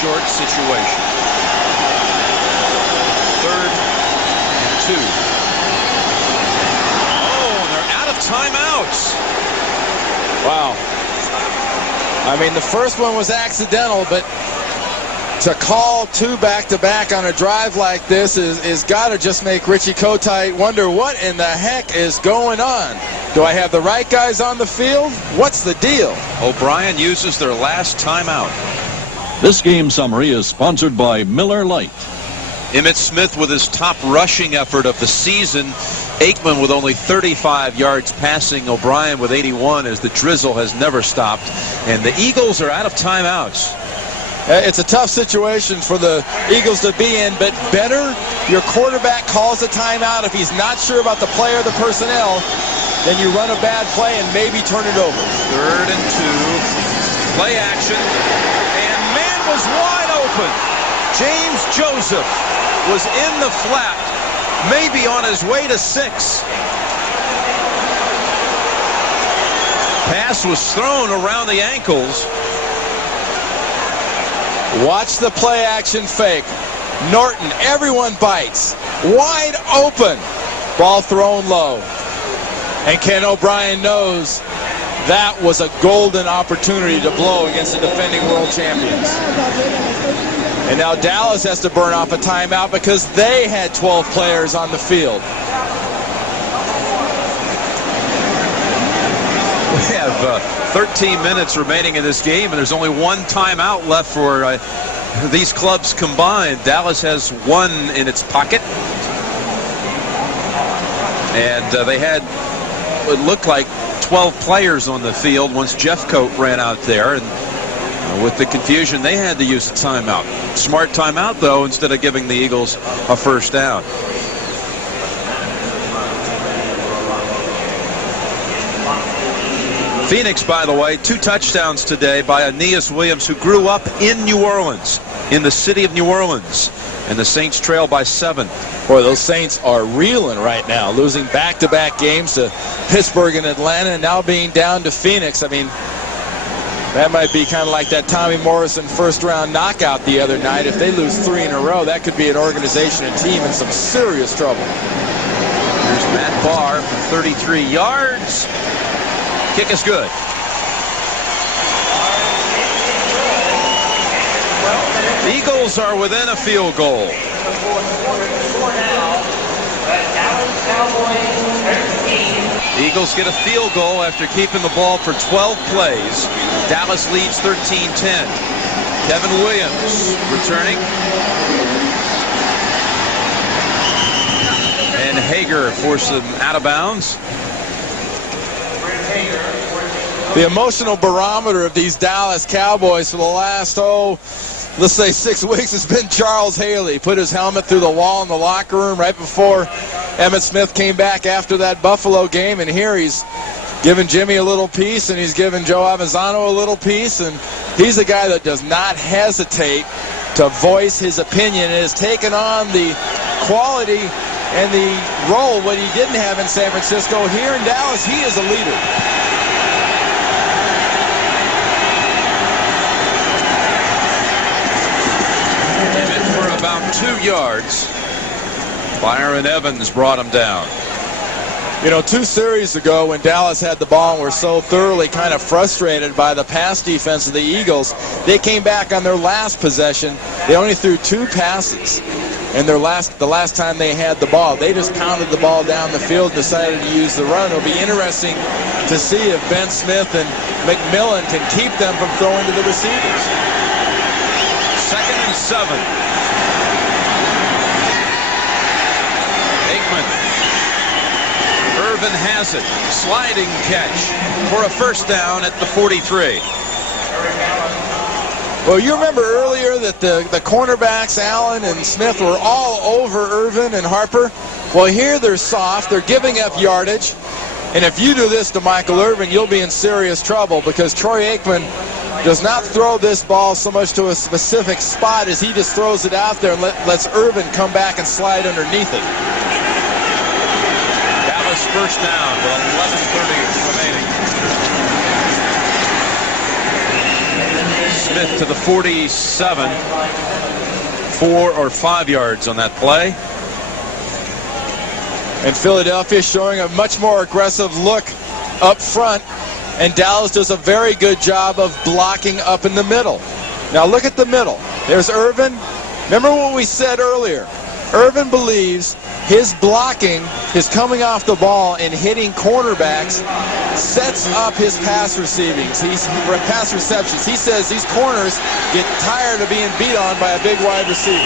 short situation. 3rd and 2. Oh, and they're out of timeouts. Wow. I mean, the first one was accidental, but to call 2 back-to-back on a drive like this is got to just make Richie Kotite wonder what in the heck is going on. Do I have the right guys on the field? What's the deal? O'Brien uses their last timeout. This game summary is sponsored by Miller Lite. Emmitt Smith with his top rushing effort of the season. Aikman with only 35 yards passing. O'Brien with 81 as the drizzle has never stopped. And the Eagles are out of timeouts. It's a tough situation for the Eagles to be in, but better your quarterback calls a timeout if he's not sure about the play or the personnel, then you run a bad play and maybe turn it over. 3rd and 2. Play action. And man was wide open. James Joseph was in the flat, maybe on his way to 6. Pass was thrown around the ankles. Watch the play action fake. Norton, everyone bites. Wide open. Ball thrown low. And Ken O'Brien knows that was a golden opportunity to blow against the defending world champions. And now Dallas has to burn off a timeout because they had 12 players on the field. We have 13 minutes remaining in this game, and there's only 1 timeout left for these clubs combined. Dallas has 1 in its pocket. And they had, it looked like, 12 players on the field once Jeffcoat ran out there. And with the confusion, they had to use a timeout. Smart timeout, though, instead of giving the Eagles a first down. Phoenix, by the way, 2 touchdowns today by Aeneas Williams, who grew up in New Orleans, in the city of New Orleans. And the Saints trail by 7. Boy, those Saints are reeling right now, losing back-to-back games to Pittsburgh and Atlanta, and now being down to Phoenix. I mean, that might be kind of like that Tommy Morrison first-round knockout the other night. If they lose 3 in a row, that could be an organization and team in some serious trouble. Here's Matt Barr for 33 yards. Kick is good. The Eagles are within a field goal. The Eagles get a field goal after keeping the ball for 12 plays. Dallas leads 13-10. Kevin Williams returning. And Hager forced them out of bounds. The emotional barometer of these Dallas Cowboys for the last, let's say 6 weeks has been Charles Haley. Put his helmet through the wall in the locker room right before Emmitt Smith came back after that Buffalo game, and here he's giving Jimmy a little piece, and he's giving Joe Avezzano a little piece, and he's a guy that does not hesitate to voice his opinion and has taken on the quality and the role what he didn't have in San Francisco. Here in Dallas, he is a leader. About 2 yards. Byron Evans brought him down. You know, 2 series ago when Dallas had the ball and were so thoroughly kind of frustrated by the pass defense of the Eagles, they came back on their last possession. They only threw 2 passes. And the last time they had the ball, they just pounded the ball down the field, decided to use the run. It'll be interesting to see if Ben Smith and McMillan can keep them from throwing to the receivers. 2nd and 7. Irvin has it. Sliding catch for a first down at the 43. Well, you remember earlier that the cornerbacks, Allen and Smith, were all over Irvin and Harper. Well, here they're soft. They're giving up yardage. And if you do this to Michael Irvin, you'll be in serious trouble because Troy Aikman does not throw this ball so much to a specific spot as he just throws it out there and lets Irvin come back and slide underneath it. First down with 11:30 remaining. Smith to the 47. 4 or 5 yards on that play. And Philadelphia showing a much more aggressive look up front, and Dallas does a very good job of blocking up in the middle. Now look at the middle. There's Irvin. Remember what we said earlier. Irvin believes his blocking, his coming off the ball and hitting cornerbacks sets up his pass receptions. He says these corners get tired of being beat on by a big wide receiver.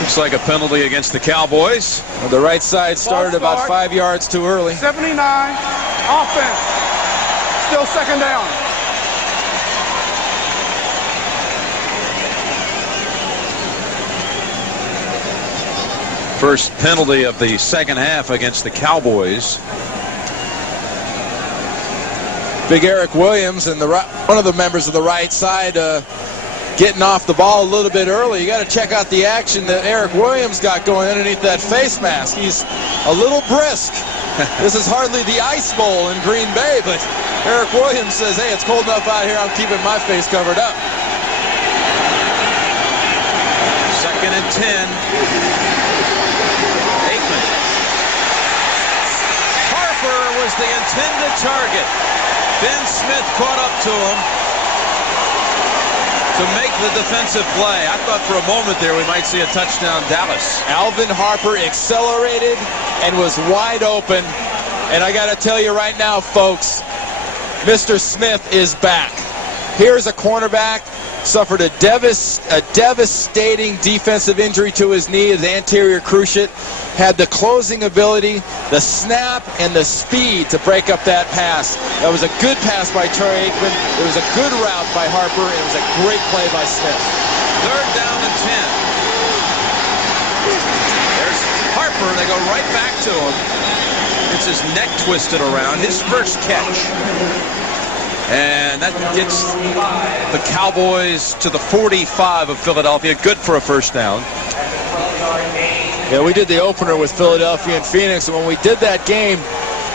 Looks like a penalty against the Cowboys. Well, the right side started about 5 yards too early. 79, offense. Still second down. First penalty of the second half against the Cowboys. Big Eric Williams and one of the members of the right side getting off the ball a little bit early. You got to check out the action that Eric Williams got going underneath that face mask. He's a little brisk. This is hardly the Ice Bowl in Green Bay, but Eric Williams says, hey, it's cold enough out here, I'm keeping my face covered up. Second and 10. Was the intended target. Ben Smith caught up to him to make the defensive play. I thought for a moment there we might see a touchdown Dallas. Alvin Harper accelerated and was wide open. And I got to tell you right now, folks, Mr. Smith is back. Here's a cornerback, suffered a devastating defensive injury to his knee, his anterior cruciate, had the closing ability, the snap, and the speed to break up that pass. That was a good pass by Troy Aikman. It was a good route by Harper. And it was a great play by Smith. Third down and 10. There's Harper. They go right back to him. It's his neck twisted around. His first catch. And that gets the Cowboys to the 45 of Philadelphia. Good for a first down. Yeah, we did the opener with Philadelphia and Phoenix, and when we did that game,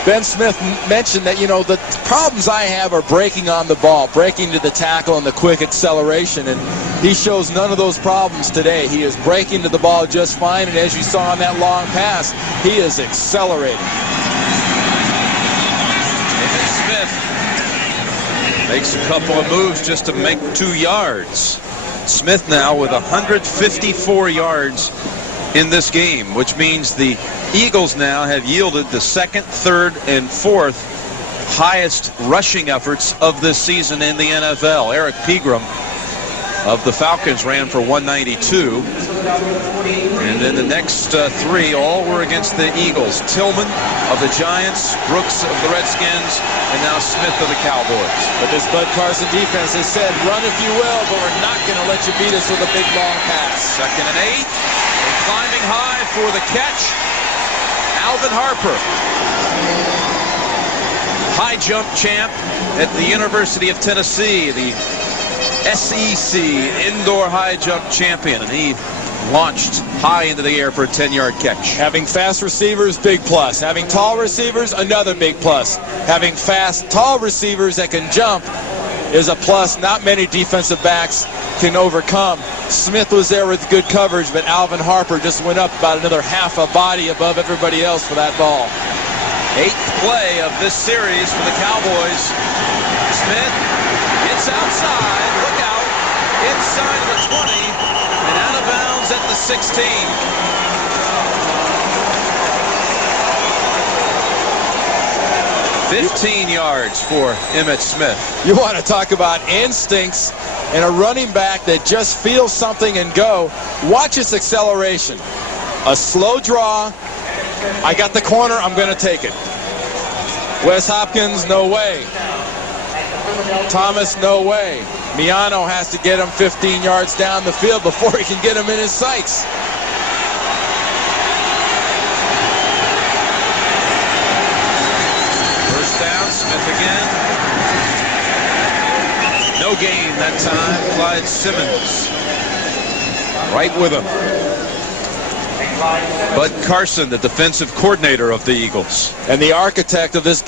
Ben Smith mentioned that, you know, the problems I have are breaking on the ball, breaking to the tackle and the quick acceleration, and he shows none of those problems today. He is breaking to the ball just fine, and as you saw on that long pass, he is accelerating. Smith makes a couple of moves just to make 2 yards. Smith now with 154 yards in this game, which means the Eagles now have yielded the second, third, and fourth highest rushing efforts of this season in the NFL. Eric Pegram of the Falcons ran for 192. And then the next 3 all were against the Eagles. Tillman of the Giants, Brooks of the Redskins, and now Smith of the Cowboys. But this Bud Carson defense has said, run if you will, but we're not going to let you beat us with a big long pass. Second and 8. And climbing high for the catch, Alvin Harper. High jump champ at the University of Tennessee, the SEC indoor high jump champion, and he launched high into the air for a 10-yard catch. Having fast receivers, big plus. Having tall receivers, another big plus. Having fast, tall receivers that can jump is a plus not many defensive backs can overcome. Smith was there with good coverage, but Alvin Harper just went up about another half a body above everybody else for that ball. 8th play of this series for the Cowboys. Smith gets outside, look out, inside the 20, and out of bounds at the 16. $15 yards for Emmitt Smith. You want to talk about instincts and a running back that just feels something and go. Watch his acceleration. A slow draw. I got the corner, I'm going to take it. Wes Hopkins, no way. Thomas, no way. Miano has to get him 15 yards down the field before he can get him in his sights. First down, Smith again. No gain that time. Clyde Simmons right with him. Bud Carson, the defensive coordinator of the Eagles. And the architect of this